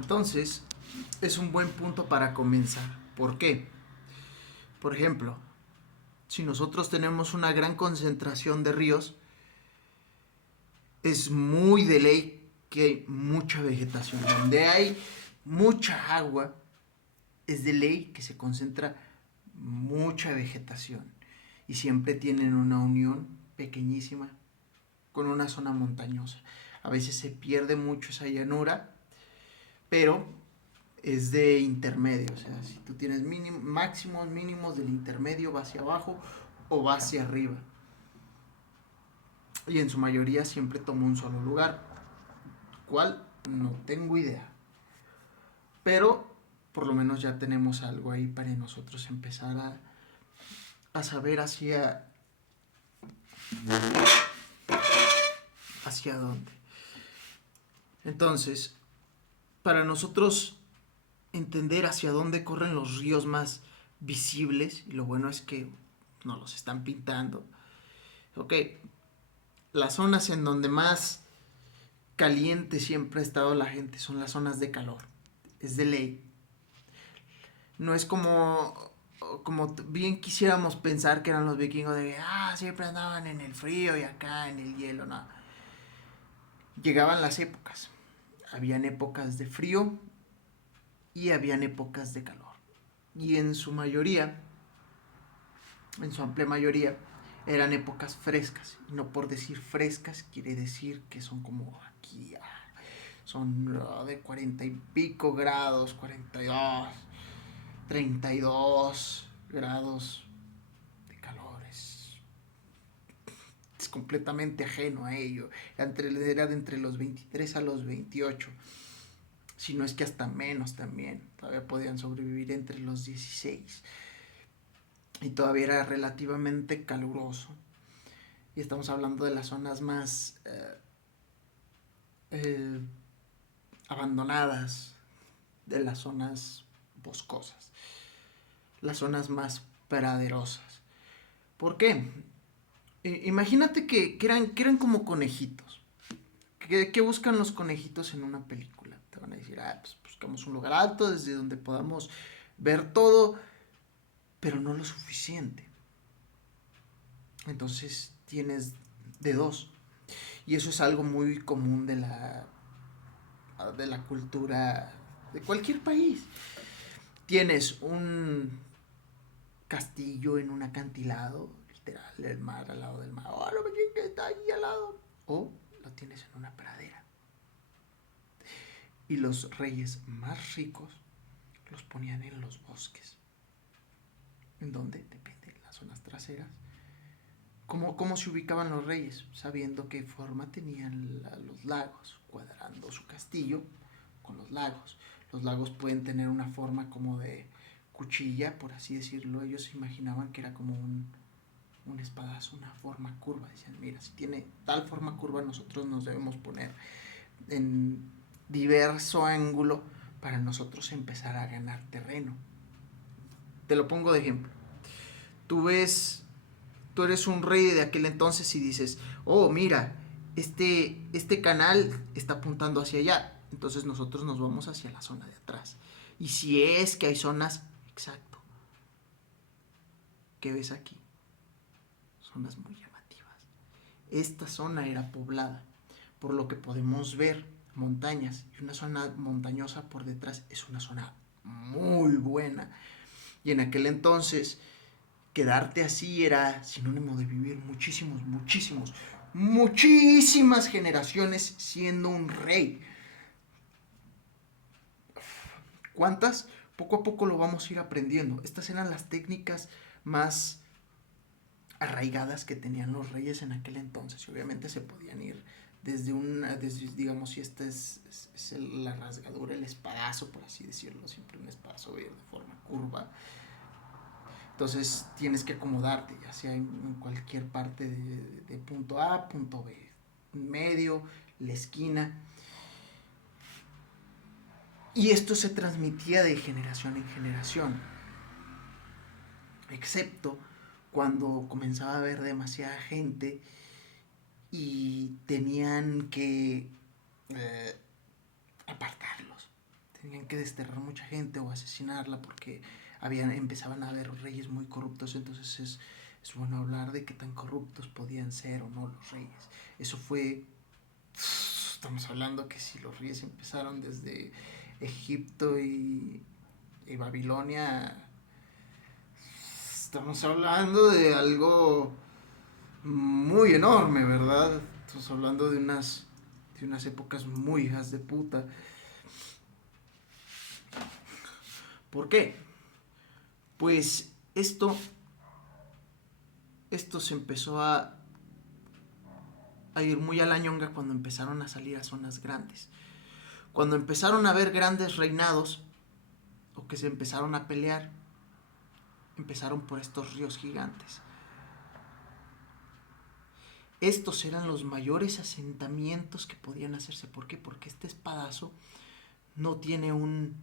Entonces, es un buen punto para comenzar. ¿Por qué? Por ejemplo, si nosotros tenemos una gran concentración de ríos, es muy de ley que hay mucha vegetación. Donde hay mucha agua, es de ley que se concentra mucha vegetación. Y siempre tienen una unión pequeñísima con una zona montañosa. A veces se pierde mucho esa llanura, pero es de intermedio. O sea, si tú tienes máximos, mínimos del intermedio, va hacia abajo o va hacia arriba. Y en su mayoría siempre toma un solo lugar. ¿Cuál? No tengo idea. Pero por lo menos ya tenemos algo ahí para nosotros empezar a saber hacia dónde. Entonces, para nosotros entender hacia dónde corren los ríos más visibles, y lo bueno es que no los están pintando. Ok, las zonas en donde más caliente siempre ha estado la gente son las zonas de calor. Es de ley. No es como bien quisiéramos pensar que eran los vikingos de que siempre andaban en el frío y acá en el hielo, no. Llegaban las épocas. Habían épocas de frío y habían épocas de calor. Y en su mayoría, en su amplia mayoría, eran épocas frescas. Y no por decir frescas quiere decir que son como aquí, son de 40 y pico grados, 42, 32 grados de calor. Es completamente ajeno a ello. Era de entre los 23 a los 28. Si no es que hasta menos también. Todavía podían sobrevivir entre los 16. Y todavía era relativamente caluroso. Y estamos hablando de las zonas más eh, abandonadas, de las zonas boscosas, las zonas más praderosas. ¿Por qué? Imagínate que eran como conejitos. ¿Qué buscan los conejitos en una película? Te van a decir, pues buscamos un lugar alto desde donde podamos ver todo, pero no lo suficiente. Entonces tienes de dos. Y eso es algo muy común de la cultura de cualquier país. Tienes un castillo en un acantilado, literal, el mar al lado del mar. ¡Oh, lo que está ahí al lado! O lo tienes en una pradera. Y los reyes más ricos los ponían en los bosques. ¿En dónde? Depende, en las zonas traseras. ¿Cómo se ubicaban los reyes? Sabiendo qué forma tenían los lagos, cuadrando su castillo con los lagos. Los lagos pueden tener una forma como de cuchilla, por así decirlo. Ellos se imaginaban que era como un espadazo, una forma curva. Decían, mira, si tiene tal forma curva, nosotros nos debemos poner en diverso ángulo para nosotros empezar a ganar terreno. Te lo pongo de ejemplo. Tú ves, tú eres un rey de aquel entonces y dices, oh, mira, este canal está apuntando hacia allá. Entonces nosotros nos vamos hacia la zona de atrás. Y si es que hay zonas, exacto, ¿qué ves aquí? Zonas muy llamativas. Esta zona era poblada, por lo que podemos ver montañas y una zona montañosa por detrás es una zona muy buena. Y en aquel entonces quedarte así era sinónimo de vivir muchísimas generaciones siendo un rey. ¿Cuántas? Poco a poco lo vamos a ir aprendiendo. Estas eran las técnicas más arraigadas que tenían los reyes en aquel entonces. Y obviamente se podían ir digamos, si esta es la rasgadura, el espadazo, por así decirlo, siempre un espadazo de forma curva. Entonces tienes que acomodarte, ya sea en cualquier parte de punto A, punto B, medio, la esquina. Y esto se transmitía de generación en generación, excepto cuando comenzaba a haber demasiada gente y tenían que apartarlos. tenían que desterrar mucha gente o asesinarla porque empezaban a haber reyes muy corruptos. Entonces es bueno hablar de qué tan corruptos podían ser o no los reyes. Eso fue, estamos hablando que si los reyes empezaron desde Egipto y Babilonia, estamos hablando de algo muy enorme, ¿verdad? Estamos hablando de unas épocas muy hijas de puta. ¿Por qué? Pues esto se empezó a ir muy a la ñonga cuando empezaron a salir a zonas grandes. Cuando empezaron a haber grandes reinados, o que se empezaron a pelear, empezaron por estos ríos gigantes. Estos eran los mayores asentamientos que podían hacerse. ¿Por qué? Porque este espadazo no tiene un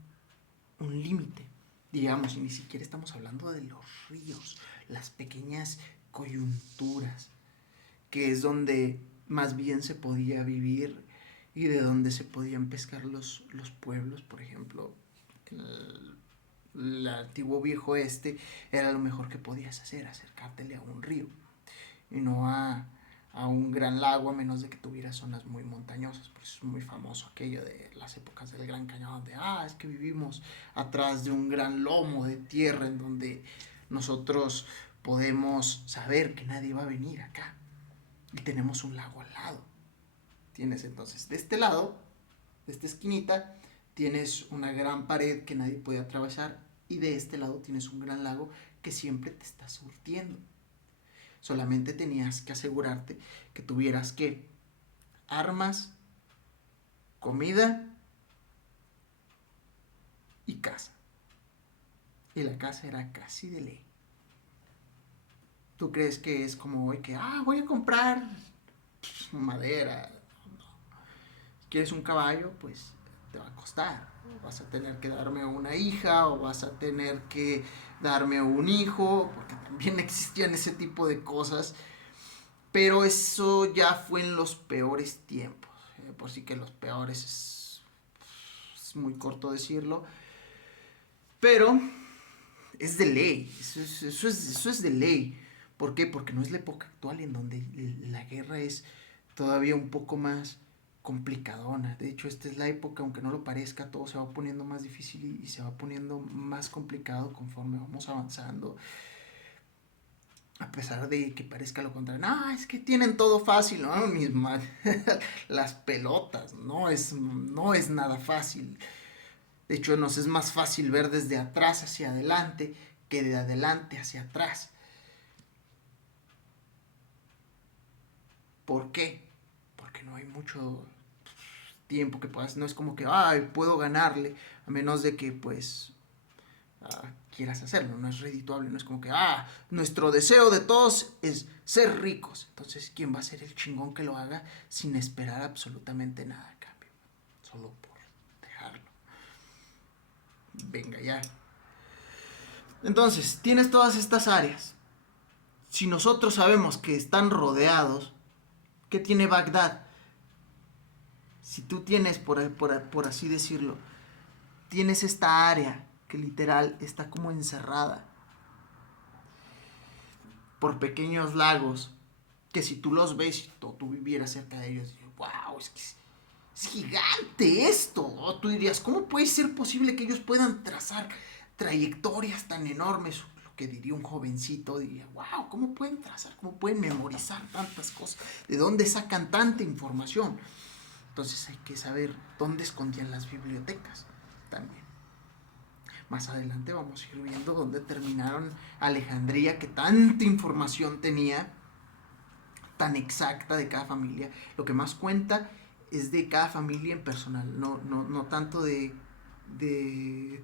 límite, digamos, y ni siquiera estamos hablando de los ríos, las pequeñas coyunturas, que es donde más bien se podía vivir y de donde se podían pescar los pueblos. Por ejemplo, el antiguo viejo este era lo mejor que podías hacer, acercártele a un río y no a un gran lago, a menos de que tuviera zonas muy montañosas. Por eso es muy famoso aquello de las épocas del Gran Cañón, donde es que vivimos atrás de un gran lomo de tierra en donde nosotros podemos saber que nadie va a venir acá y tenemos un lago al lado. Tienes entonces de este lado, de esta esquinita, tienes una gran pared que nadie puede atravesar, y de este lado tienes un gran lago que siempre te está surtiendo. Solamente tenías que asegurarte que tuvieras ¿qué? Armas, comida y casa. Y la casa era casi de ley. ¿Tú crees que es como hoy que voy a comprar madera? No. Si quieres un caballo, pues te va a costar. Vas a tener que darme una hija o vas a tener que darme un hijo, porque también existían ese tipo de cosas. Pero eso ya fue en los peores tiempos. Por sí que los peores es muy corto decirlo. Pero es de ley. Eso es de ley. ¿Por qué? Porque no es la época actual en donde la guerra es todavía un poco más complicadona. De hecho, esta es la época, aunque no lo parezca, todo se va poniendo más difícil y se va poniendo más complicado conforme vamos avanzando. A pesar de que parezca lo contrario. No, es que tienen todo fácil, ¿no? Las pelotas, no es nada fácil. De hecho, nos es más fácil ver desde atrás hacia adelante que de adelante hacia atrás. ¿Por qué? Porque no hay mucho tiempo que puedas. No es como que, puedo ganarle, a menos de que, pues, quieras hacerlo. No es redituable, no es como que, nuestro deseo de todos es ser ricos. Entonces, ¿quién va a ser el chingón que lo haga sin esperar absolutamente nada a cambio? Solo por dejarlo. Venga, ya. Entonces, tienes todas estas áreas. Si nosotros sabemos que están rodeados, ¿qué tiene Bagdad? Si tú tienes, por así decirlo, tienes esta área que literal está como encerrada por pequeños lagos, que si tú los ves y tú vivieras cerca de ellos, wow, es que es gigante esto. O tú dirías, ¿cómo puede ser posible que ellos puedan trazar trayectorias tan enormes? Lo que diría un jovencito, diría, wow, ¿cómo pueden trazar? ¿Cómo pueden memorizar tantas cosas? ¿De dónde sacan tanta información? Entonces hay que saber dónde escondían las bibliotecas también. Más adelante vamos a ir viendo dónde terminaron Alejandría, que tanta información tenía, tan exacta de cada familia. Lo que más cuenta es de cada familia en personal, no tanto de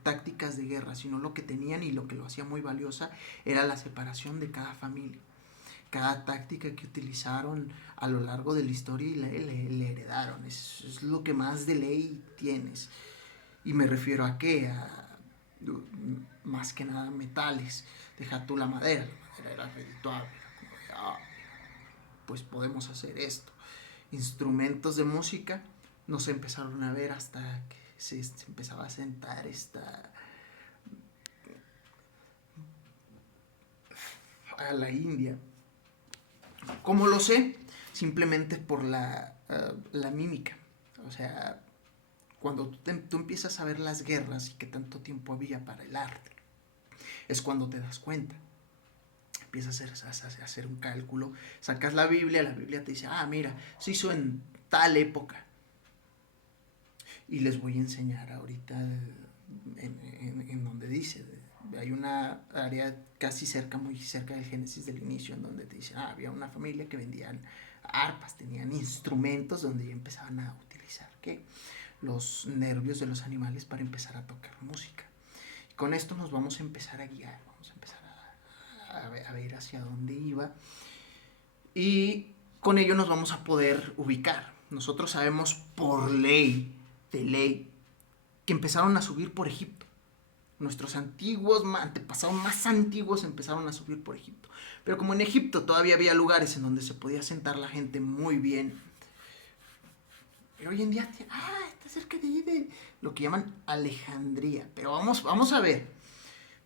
tácticas de guerra, sino lo que tenían, y lo que lo hacía muy valiosa era la separación de cada familia. Cada táctica que utilizaron a lo largo de la historia y le heredaron. Es lo que más de ley tienes. Y me refiero a qué, más que nada metales. Deja tú la madera era redituable. Como de, pues podemos hacer esto. Instrumentos de música no se empezaron a ver hasta que se empezaba a sentar a la India. ¿Cómo lo sé? Simplemente por la mímica. O sea, cuando tú empiezas a ver las guerras y que tanto tiempo había para el arte, es cuando te das cuenta. Empiezas a hacer un cálculo, sacas la Biblia te dice, mira, se hizo en tal época. Y les voy a enseñar ahorita en donde dice, hay una área casi cerca, muy cerca del Génesis del inicio, en donde te dicen, había una familia que vendían arpas, tenían instrumentos donde ya empezaban a utilizar ¿qué? Los nervios de los animales para empezar a tocar música. Y con esto nos vamos a empezar a guiar, vamos a empezar a ver hacia dónde iba. Y con ello nos vamos a poder ubicar. Nosotros sabemos por ley, de ley, que empezaron a subir por Egipto. Nuestros antiguos antepasados más antiguos empezaron a subir por Egipto. Pero como en Egipto todavía había lugares en donde se podía sentar la gente muy bien, pero hoy en día está cerca de lo que llaman Alejandría. Pero vamos a ver.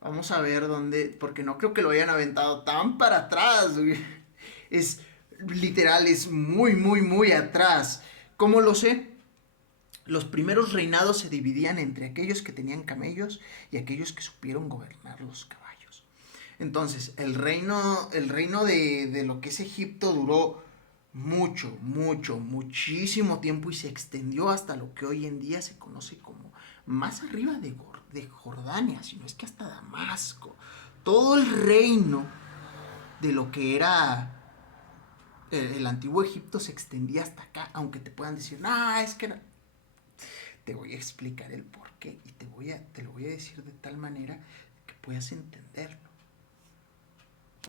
Vamos a ver dónde, porque no creo que lo hayan aventado tan para atrás. Es literal, es muy, muy, muy atrás. ¿Cómo lo sé? Los primeros reinados se dividían entre aquellos que tenían camellos y aquellos que supieron gobernar los caballos. Entonces, el reino de lo que es Egipto duró muchísimo tiempo y se extendió hasta lo que hoy en día se conoce como más arriba de Jordania, sino es que hasta Damasco. Todo el reino de lo que era el antiguo Egipto se extendía hasta acá, aunque te puedan decir, es que te voy a explicar el porqué y te lo voy a decir de tal manera que puedas entender.